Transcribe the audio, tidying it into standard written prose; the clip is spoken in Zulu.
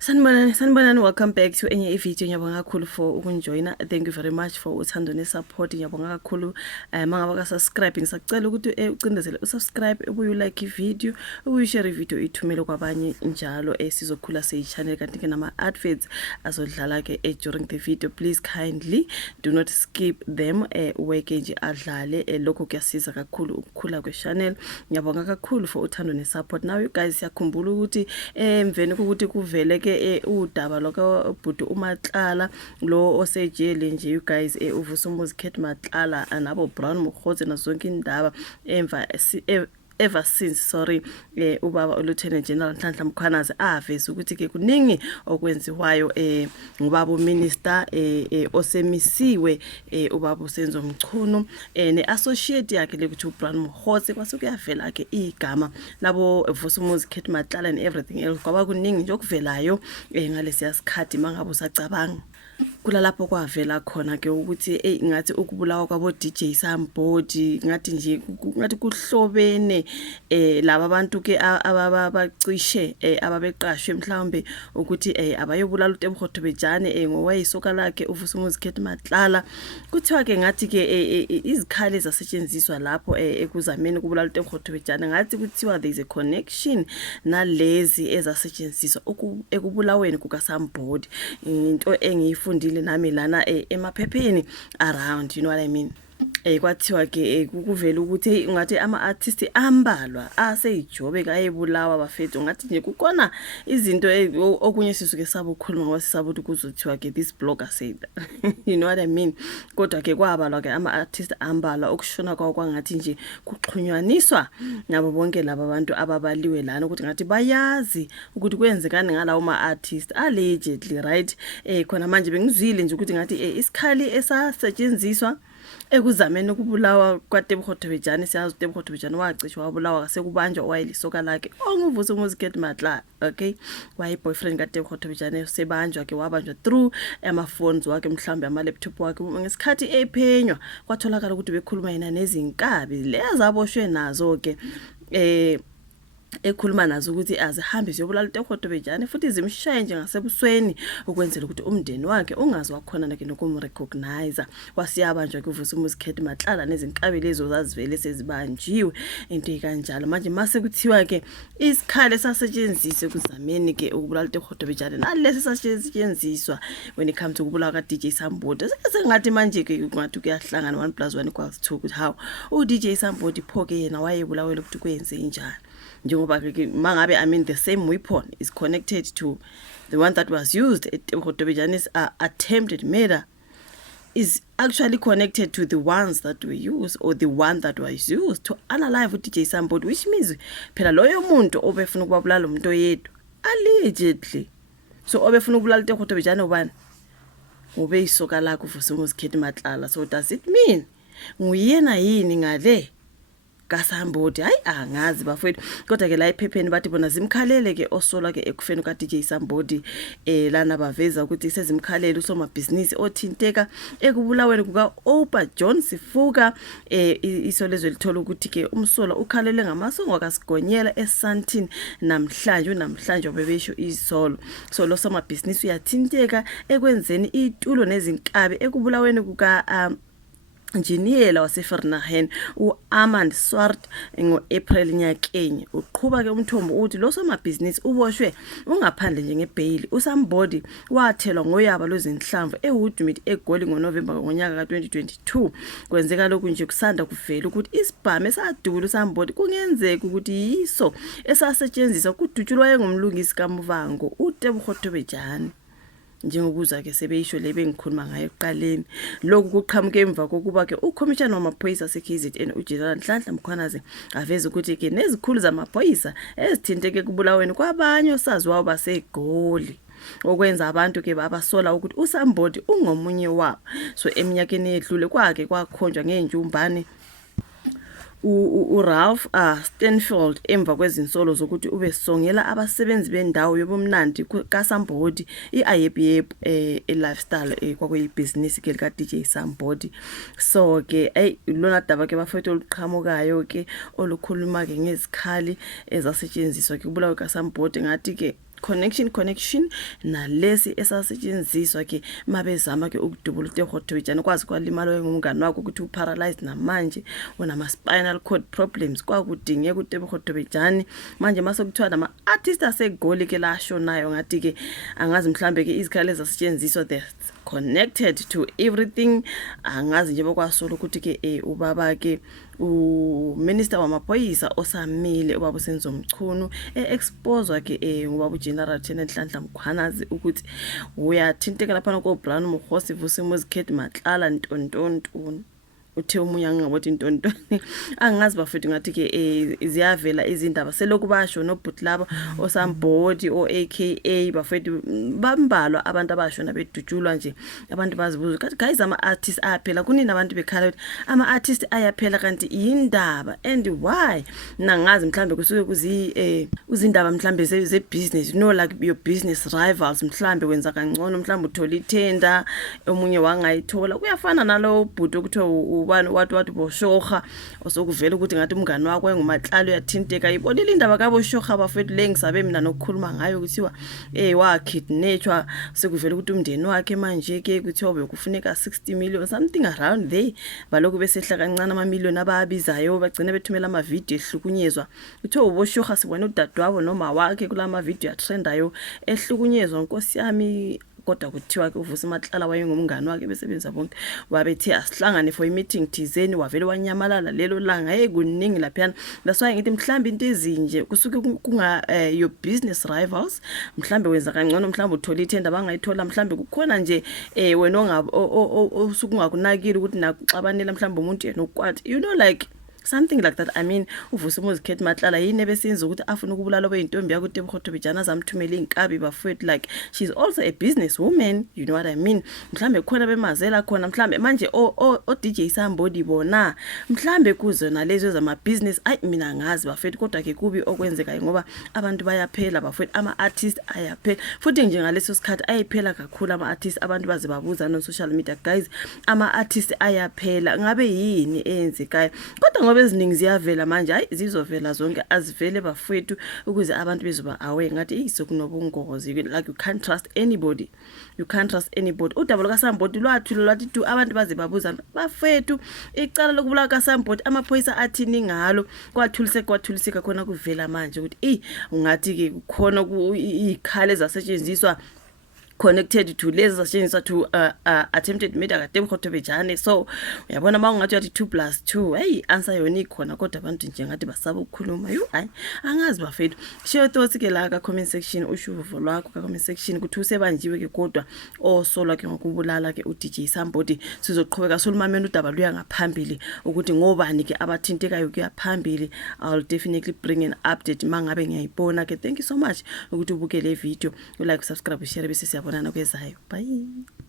Sanibonani, welcome back to enye video. Ngiyabonga kakhulu for ukunjoina. Thank you very much for uthando ne-support. Ngiyabonga kakhulu. Mangaba ka-subscribe ngisacela ukuthi ucindezele usubscribe, ubuye ulike ivideo, ubuye share ivideo ithumele kwabanye njalo sizokhula seyi-channel kanti ke nama-adverts azodlala ke during the video. Please kindly do not skip them. Uweke nje adlale. Lokho kuyasiza kakhulu ukukhula kwe-channel. Ngiyabonga kakhulu for uthando ne-support. Now you guys siyakhumbula ukuthi emveni kokuthi kuvele ke udaba lokho bhuti uMatlala lo osejele nje you guys uVusumuzi Khet Matlala nabo Brown Mokgotsi nazonke indaba ever since ubaba uLieutenant General Nhlanhla Mkhwanazi aveza ukuthi ke kuningi okwenziwayo ngubaba uMinister osemisiwe ubaba uSenzo Mchunu neassociate yakhe lekuthi uBrown Mokgotsi kwasukuyavela ke igama labo Vusumuzi Khet Matlala and everything else kwaba kuningi nje okuvelayo ngalesi yasikhathi mangabe usacabanga kula lapho kwavela khona ke ukuthi ngathi ukubulawa kwabo DJ Sambodi ngathi kuhlobene laba bantu ke ababacishe ababeqashwe mhlawumbe ukuthi abayobulala uTebogo Bejane ngowayisoka lakhe uVusumuzi Khet Matlala kuthiwa ke ngathi ke izikhali zasetshenziswa lapho ekuzameni ukubulala uTebogo Bejane ngathi kuthiwa there is a connection nalezi ezasetshenziswa ekubulaweni kukaSambodi into engiyifundile nami lana emaphepheni around, you know what I mean. Kwathiwa ke kuvela ukuthi ngathi ama-artist ambalwa aseyijobe kayebulawa bafethu ngathi nje kukhona izinto okunye sisuke sabukhuluma ngoba sisaba ukuthi kuzothiwa ke this blogger said you know what I mean. Kodwa ke kwabalwa ke ama-artist ambalwa okushona kwawo kwangathi nje kuxhunywaniswa nabo bonke laba bantu ababaliwe lana ukuthi ngathi bayazi ukuthi kwenzekani ngalawo ma-artist allegedly, right. Khona manje bengizwile nje ukuthi ngathi isikhali esasetshenziswa ekuzameni ukubulawa kwaTebogo Bejane siyazi uTebogo Bejane wacishwa wabulawa kasekubanjwa wayelisoka lakhe onguVusumuzi Khet Matlala, okay. Wayi boyfriend kaTebogo Bejane sebanjwa ke wabanjwa through ama-phones wakhe mhlambe ama-laptop wakhe ngesikhathi ephenywa kwatholakala ukuthi bekhuluma yena nezinkabi lezi aboshwe nazo ke ekhuluma nazo ukuthi azihambe ziyobulala uTebogo Bejane futhi zimshaye nje ngasebusweni ukwenzela ukuthi umndeni wakhe ungazi wakhona nake nokumrecognize. Wasiyabanjwa ke uVusumuzi Khet Matlala nezinkabi lezo zazivele sezibanjiwe into ekanjalo. Manje mase kuthiwa ke isikhali sasetshenziswe kuzameni ke ukubulala uTebogo Bejane nalesi sasetshenziswa when it comes to ukubulawa ka DJ Sambodi sengathi manje ke ngathi kuyahlangana 1+1 = 2 ukuthi how uDJ Sambodi phoke yena wayebulawela ukuthi kwenze njani. Njengoba ke mangabe I mean the same weapon is connected to the one that was used at Tebogo Bejane's attempted murder is actually connected to the ones that were used or the one that was used to unalive DJ Sambodi, which means phela loyo muntu obefuna ukubulala umuntu oyedwa allegedly so obefuna ukubulala uTebogo Bejane ubani ube isoka lakho uVusumuzi Khet Matlala. So does it mean nguyena yini ngale kaSambodi? Hayi angazi bafowethu kodwa ke la ephepheni bathi bona zimkhalele ke osola ke ekufeni ka DJ Sambodi lana baveza ukuthi sezimkhalele usomabhizinisi othinteka ekubulaweni kuka Opa John Sifuka isolezwe lithola ukuthi ke umsola ukhalele ngamasongo kaSigonyela eSandton namhlanje bebesho isolo so lo somabhizinisi uyathinteka ekwenzeni itulo nezinkabi ekubulaweni kuka Engineer waseVereeniging uArmand Swart ngoApril nyakeni uqhubha ke umthombo uthi lo somabhizinisi uboshwe ungaphandle nje ngebail. uSambodi wathelwa ngoyaba lwezinhlamvu eWoodmead eGoli ngoNovember ngonyaka ka2022. Kwenzeka lokhu nje kusanda kuvela ukuthi isibhamu esadubula uSambodi kungenzeka ukuthi yiso esasetshenziswa kudutshulwa yengomlungisi kaMuvango uTebogo Bejane. Njengokuza ke sebeyisho lebe ngikhuluma ngayo eqaleni lokhu kuqhamuke emva kokuba ke uCommissioner wamaphoyisa seKZN uGeneral Nhlanhla Mkhwanazi aveza ukuthi ke nezikhulu zamaphoyisa ezithinteke kubulaweni kwabanye osaziwayo baseGoli okwenza abantu ke babasola ukuthi uSambodi ungomunye wabo. So eminyakeni edlule kwake kwakhonjwa ngenjumbane uRalph Stanfield emva kwezinsolo zokuthi ubesongela abasebenzi bendawo yobumnandi kaSambodi iAyebuyep lifestyle kwakuyibhizinisi ke lika DJ Sambodi. So ke lona daba ke bafethu oluqhamukayo ke olukhuluma ke ngezikhali ezasetshenziswa ke kubulawa kaSambodi ngathi ke connection nalesi esasetshenziswa ke mabezama ke ukudubula uTebogo kwazi kwalimala ngumngani wakho ukuthi uparalyzed namanje unama spinal cord problems kwakudingeka uTebogo manje masokuthiwa nama artist asegoli ke lashonayo ngathi ke angazi mhlambe ke izikhali ezasetshenziswa the connected to everything angazi nje bokwasolo ukuthi ke ubaba ke uminister wamaphoyisa osamile ubaba uSenzomchunu expose ke ubaba uGeneral Nhlanhla Mkhwanazi ukuthi uyathinteka lapha ko Brown Mkhosi Vusimuzi Matlala ntontontoni uthe umunye angabothi intontoni angazi bafethu ngathi ke ziyavela izindaba selokhu basho nobhuti labo osambodi aka bafethu bambalwa abantu abashona bedutshulwa nje abantu bazibuza kathi guys ama artists ayaphela kunini abantu bekhala ama artists ayaphela kanti indaba and why nangazi mhlambe kusuke kuzi uzindaba mhlambe ze business like your business rivals mhlambe wenza kangcono mhlambe uthola ithenda omunye wangayithola kuyafana nalo bhuti okuthiwa ubani wathi boshoga osokuvela ukuthi ngathi umngani wakho engumatlalo uyathinteka ibonile indaba kaBoshoga bafethu lengisabe mina nokukhuluma ngayo kuthiwa wakidnapwa sekuvela ukuthi umndeni wakhe manje ke kuthiwa bekufuneka 60 million something around there baloko besehla kancane ama million ababizayo bagcina bethumela ama video ehlukunyezwa kuthiwa uBoshoga sibone udadewabo noma wakhe kulama video ya trendayo ehlukunyezwa Nkosi yami kodwa kuthiwa ke uvusa Matlala wayengumngani wakhe besebenza bonke wabethe asihlangane for meeting thizeni wavele wanyamalala lelo langa kuningi laphana that's why ngithi mhlambe into ezinje kusuke kunga your business rivals mhlambe wenza kangcono mhlambe uthola ithenda bangayithola mhlambe kukhona nje wena osukungakunakile ukuthi nakuxabanela mhlambe umuntu yena ukwathi you know like something like that. I mean uVusimuzi Matlala yini ebesenza ukuthi afuna ukubulala kweintombi yakho uTebogo zamthumela inkabi bafethu like she's also a business woman, you know what I mean. Mhlambe khona bemazela khona mhlambe manje o DJ Sambodi bona mhlambe kuzona lezo zama business mina ngazi bafethu kodwa ke kubi okwenzeka ngoba abantu bayaphela bafethu ama artists ayaphela futhi nje ngaleso sikhathi ayiphela kakhulu ama artists abantu baze babuza no social media guys ama artists ayaphela ngabe yini eyenzekayo kodwa eziningi ziyavela manje hayi zizovela zonke azivele bafethu ukuze abantu bezoba aware ngathi sokunobungozi like you can't trust anybody udaba kaSambodi lwathi abantu baze babuza bafethu icala lokubulala kaSambodi amaphoyisa athini ngalo kwathuliseka khona kuvela manje ukuthi ungathi ke kukhona izikhali ezasetshenziswa connected to lezi zasetshenziswa to attempted murder kaTebogo so uyabona mawungathi yathi 2+2 hey answer yona ikhona kodwa abantu nje ngathi basaba ukukhuluma hayi angazi bafethu share thoughts ke la ka comment section ushuvo lwakho ka comment section kuthi usebanjiwe ke kodwa osolwa ke ngokubulala ke uDJ Sambodi sizoqhubeka solumameni udaba luya ngaphambili ukuthi ngobani ke abathintekayo kuya phambili. I'll definitely bring an update mangabe ngiyayibona ke. Thank you so much ukuthi ubukele video, like, subscribe, share bese siyabonana kwezayo. Bye.